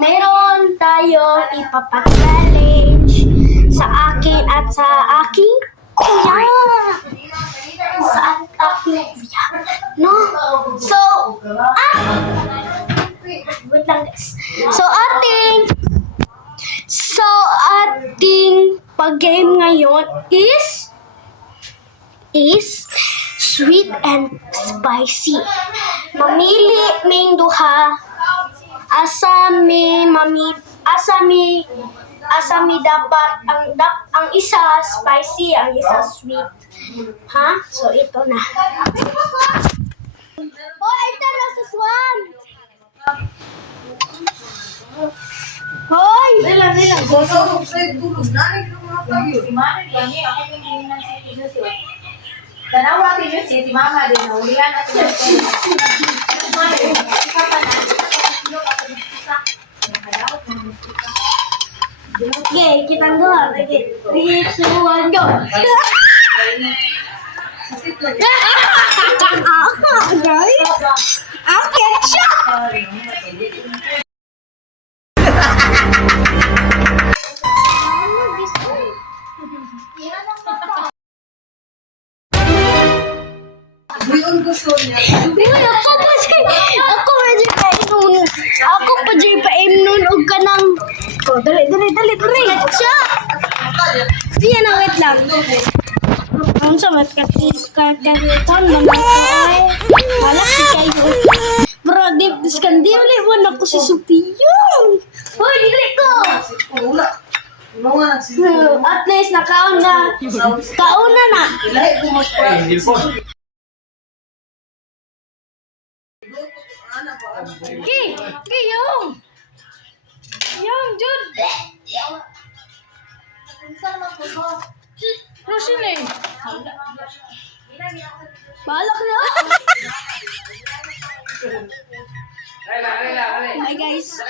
Meron tayo ipapag-challenge sa akin at sa aking kuya. Sa aking kuya. No? So, wait lang guys. So, ating pag-game ngayon is sweet and spicy. Mamili ming duha asami dapat ang isa spicy, ang isa sweet. Ha? So ito na. Oh, ito na sa swan. Hoy! Nilang. Sosok sa dulo. Nani mga tayo. Si Mama lang eh. Ako yung tingnan si Josie. Tanawa si Josie. Si Mama din. Ulian at si Josie. Okay, kita dua. Okay, 3, 2, 1, go. Buyon gusto niya. Ako pa dyan pa-inom og kanang. Oh, dali. Siya. Diyan na, wait lang. Ang samat kakon naman. Wala si kayo. Bro, diskandi ulit mo na ko si Sophia. Hoy, dili ko. Wala. Ano nga nagsipo? At least nakauna. Kauna na. Ilahi ko mo pa. Yung. Yung, Jud. Rosin eh. Balak na. Hi guys.